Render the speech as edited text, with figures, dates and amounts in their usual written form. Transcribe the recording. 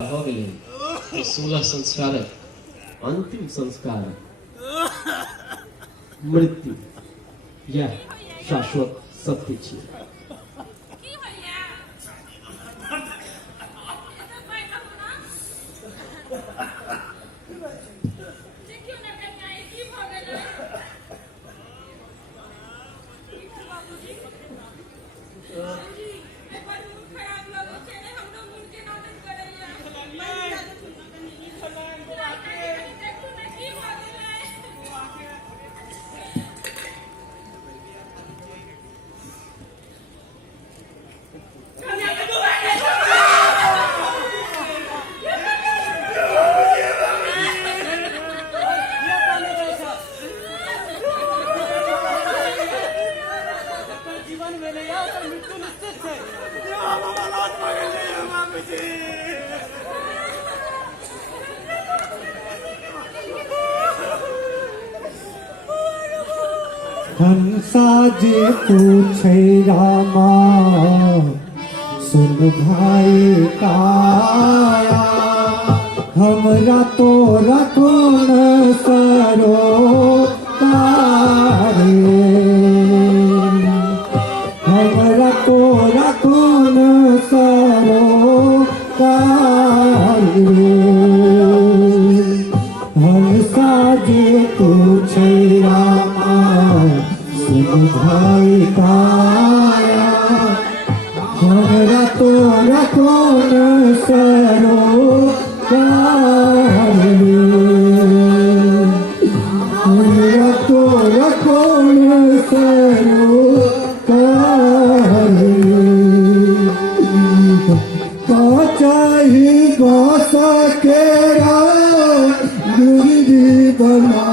हो गए 16 संस्कार अंतिम संस्कार मृत्यु यह शाश्वत सत्य छे। हंसा जे पूछे रामा सुन भाई काया हमरा तोरा कौन सरो तारे हमरा तोरा कौन सरो तारे हंसा जे पूछे रामा भाई काया हमरा तोरा कौन सरो हमरा तोरा कौन सरो चाही बासा केरा गिरगी बना